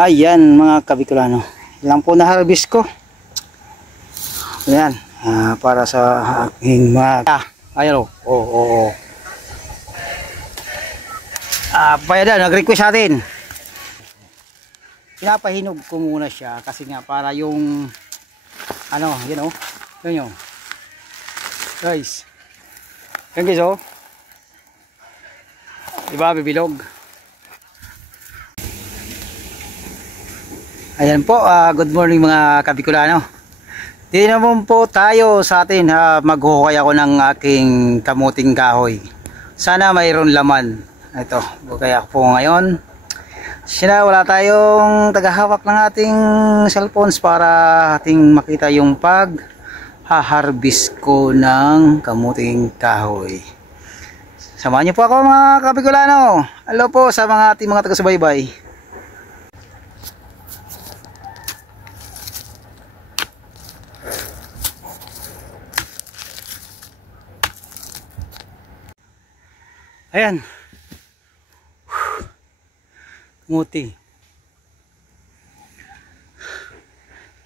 Ayan mga kabikulano, lang po na harvest ko. Ayan, para sa aking mga ayan o. Payadan, nag-request sa atin. Pinapahinog ko muna siya kasi nga para yung ano, yun o. Yun yun. Guys. Yan guys o. Diba bibilog? Ayan po, good morning mga kabikulano. Di naman po tayo sa atin, maghukay ako ng aking kamuting kahoy. Sana mayroon laman. Ito, bukay ako po ngayon. Sina wala tayong tagahawak ng ating cellphones para ating makita yung pag-harvest ko ng kamuting kahoy. Samahan niyo po ako mga kabikulano. Hello po sa mga ating mga taga-subaybay. Ayan. Kamuti.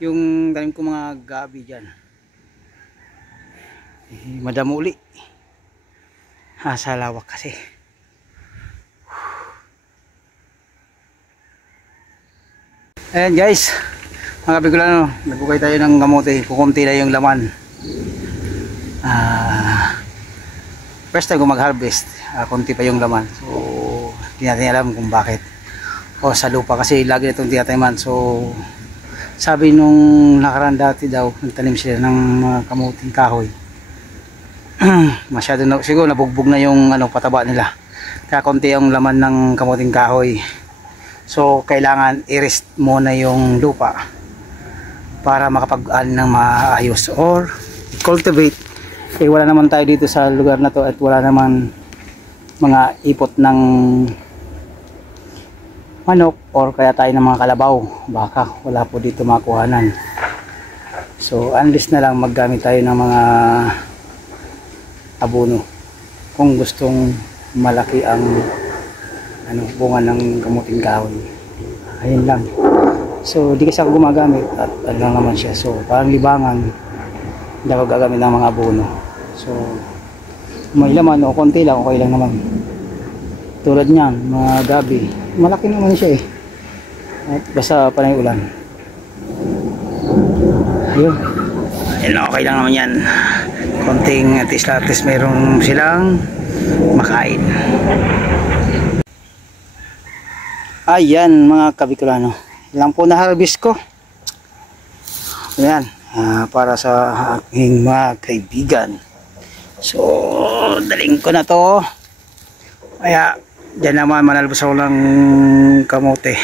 Yung tanim ko mga gabi dyan. Madamuli. Sa lawak kasi. Ayan guys. Mga kabikulano, nagbukay tayo ng kamuti. Kukunti na yung laman. First time ko mag-harvest, konti pa yung laman. So, hindi natin alam kung bakit. O sa lupa kasi lagi itong tinataman. So, sabi nung nakaraan dati daw, nagtanim sila ng mga kamuting kahoy. Masyado na, siguro nabugbog na yung pataba nila. Kaya konti yung laman ng kamuting kahoy. So, kailangan i-rest muna yung lupa para makapag-an ng maayos or cultivate. Wala naman tayo dito sa lugar na to at wala naman mga ipot ng manok or kaya tayo ng mga kalabaw, baka wala po dito makuhanan. So unless na lang maggamit tayo ng mga abono kung gustong malaki ang bunga ng kamuting kahoy. Ayun lang. So di kasi ako gumagamit at lang naman siya. So parang libangan, hindi ako gagamit ng mga abono. So may laman o konti lang, okay lang naman. Tulad niyan, mga gabi, malaki naman siya at basta pa na yung ulan. Ayun, okay lang naman yan. Konting at least mayroong silang makain. Ayan mga kabikulano, lang po na harvest ko. Ayan, para sa aking mga kaibigan. So, daling ko na to. Kaya, dyan naman manalbos ako ng kamote.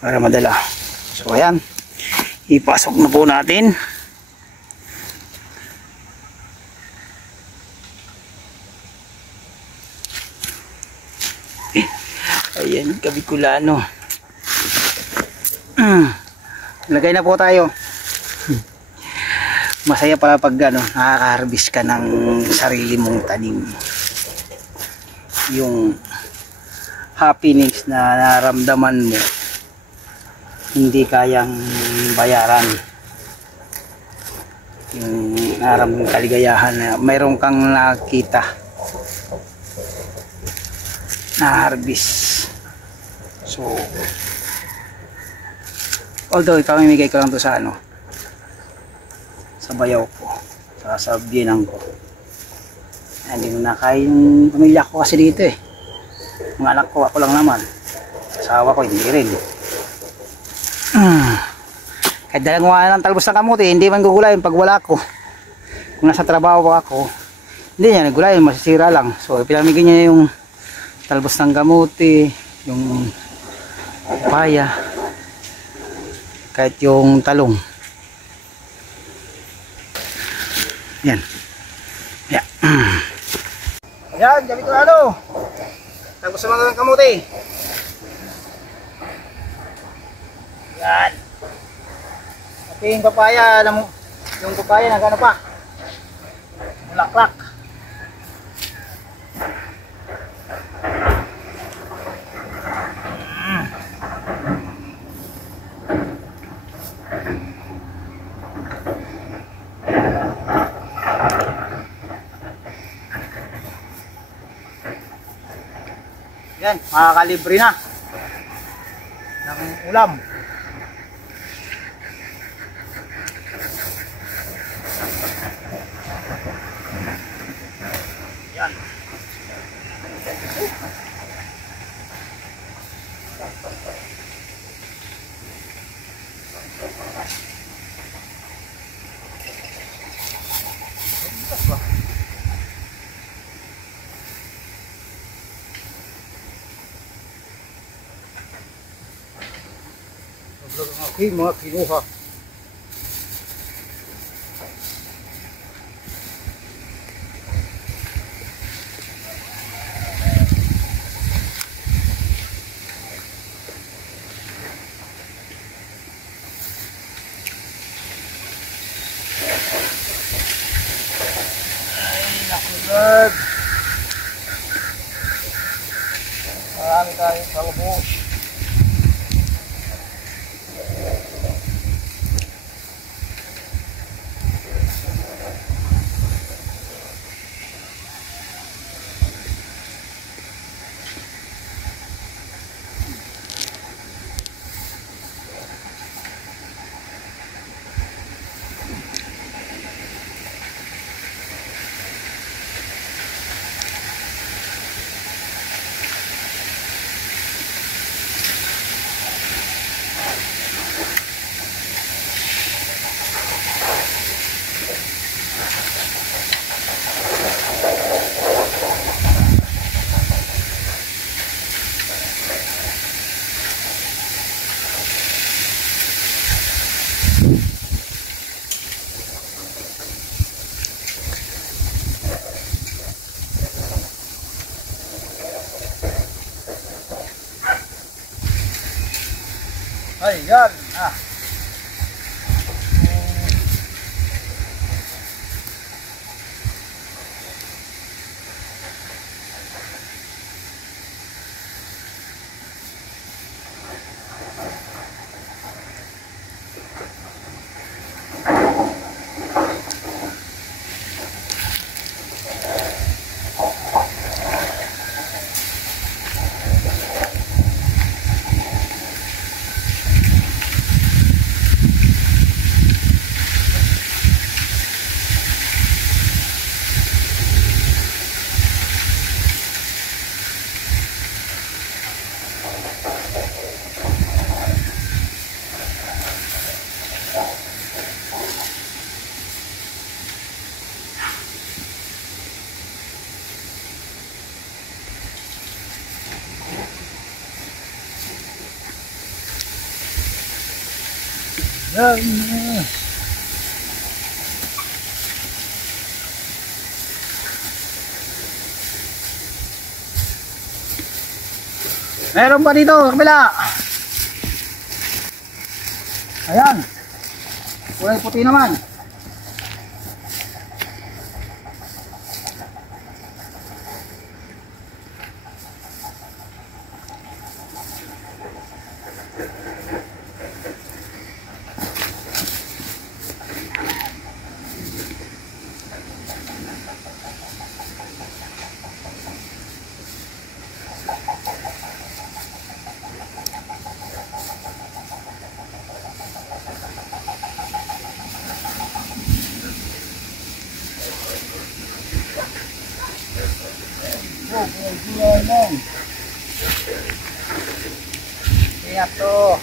Para madala. So, ayan. Ipasok na po natin. Ayan, kabikulano. Lagay na po tayo. Masaya pala pag nakaka-harvest ka ng sarili mong tanim. Yung happiness na naramdaman mo hindi kayang bayaran. Yung naramdaman kaligayahan na mayroon kang nakita na harvest. So although ipamimigay ko lang to sa sa bayaw ko, sa biyenang ko. Hindi mo na kaya yung pamilya ko kasi dito mga anak ko, ako lang naman, asawa ko hindi rin. Kahit dalang wala ng talbos ng kamuti, hindi man gugulayin pag wala ko. Kung nasa trabaho ako, hindi niya nagulayin, masisira lang. So pinamigay niya yung talbos ng kamuti, yung papaya, kahit yung talong. Yan. Yeah. Ayan, gabi ko tapos sa mga kamuti. Yan. At yung papaya, yung papaya nagano pa? Laklak. Yan, makakalibre na ng ulam. Yan. Okay, mga kinuha. Ay, naku Lord. Marami tayong kalubos. Ayan na. Yan na. Meron pa dito, kabila. Ayan. Kulay puti naman. Ingat tuh.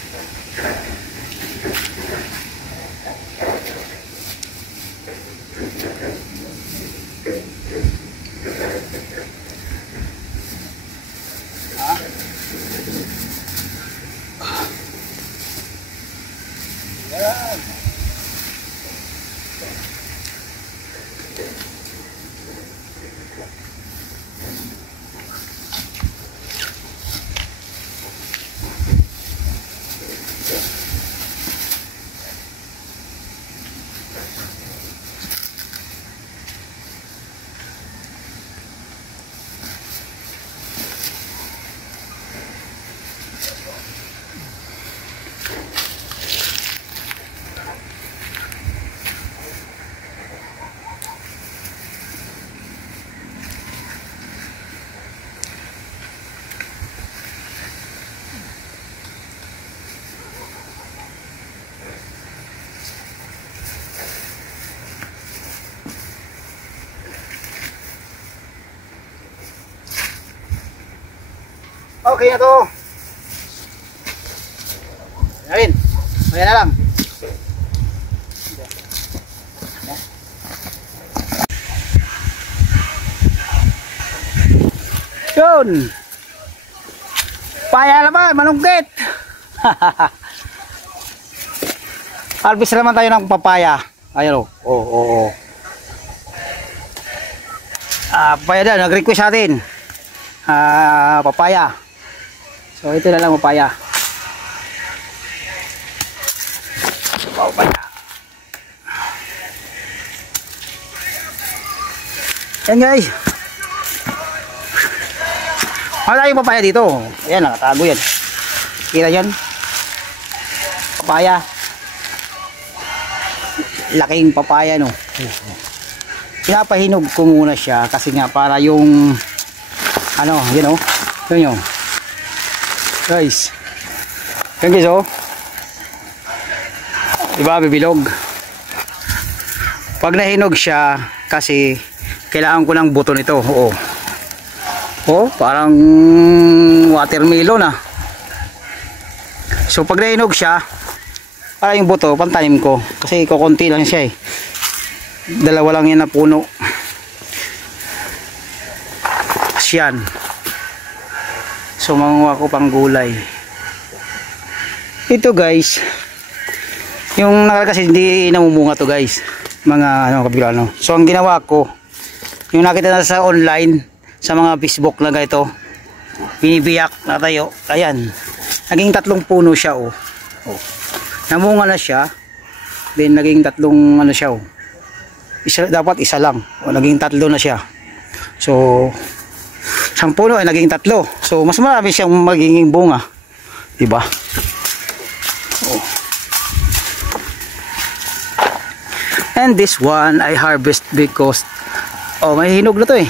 Okay na to. Ayun. Ayan na lang. Yun. Paya naman, malungkit. Harvest naman tayo ng papaya. Ayun o. Oo. Papaya na, nag-request natin. Papaya. So ito na lang papaya. Papaya. Yan guys. Wala tayong papaya dito. Ayan, nakatago yan. Kita yan. Papaya. Laking papaya, no. Pinapahinog ko muna siya kasi nga para yung ano, yun, oh. Yun yun. Guys. Yan guys, oh. Diba, bibilog. Pag nahinog siya, kasi kailangan ko ng buto nito. Oo. Oh, parang watermelon ah. So pag nahinog siya, para yung buto, pantanim ko. Kasi kukunti lang siya eh. Dalawa lang yan na puno. Yan. So manguha ko pang gulay. Ito guys, yung kasi hindi namumunga to guys. Mga ano kabila ano. So ang ginawa ko, yung nakita na sa online, sa mga Facebook na ganito, binibiyak na tayo. Ayan. Naging 3 puno siya oh. Namunga na siya. Then naging 3 ano siya oh. Dapat isa lang. O, naging 3 na siya. So 1 puno ay naging 3. So mas marami siyang magiging bunga. Diba? Oh. And this one I harvest because may hinog na to eh.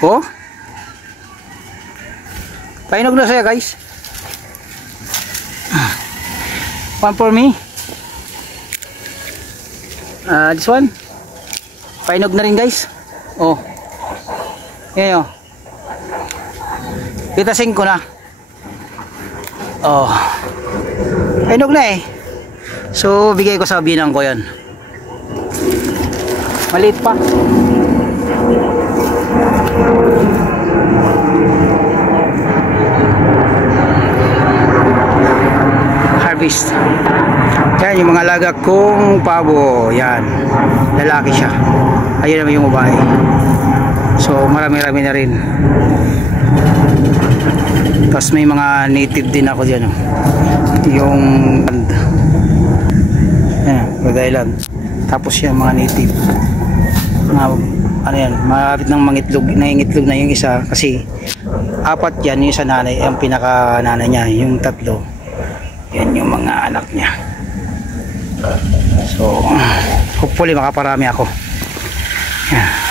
Oh. Painog na siya guys. One for me. This one. Painog na rin guys. Oh. Yan oh. Pitasin ko na. Oh. Painog na eh. So bigay ko sa binang ko yan. Maliit pa. Harvest. Yan yung mga alaga kong pabo. Yan. Lalaki siya. Ayun naman yung babae. So marami-rami na rin. Tapos may mga native din ako dyan. Yung yan, Rhode Island. Tapos yan mga native. Ano yan, malapit ng mangitlog, nangingitlog na yung isa kasi 4 yan, yung isa nanay, ang pinaka nanay niya, yung 3 yan yung mga anak niya. So hopefully makaparami ako. Yan.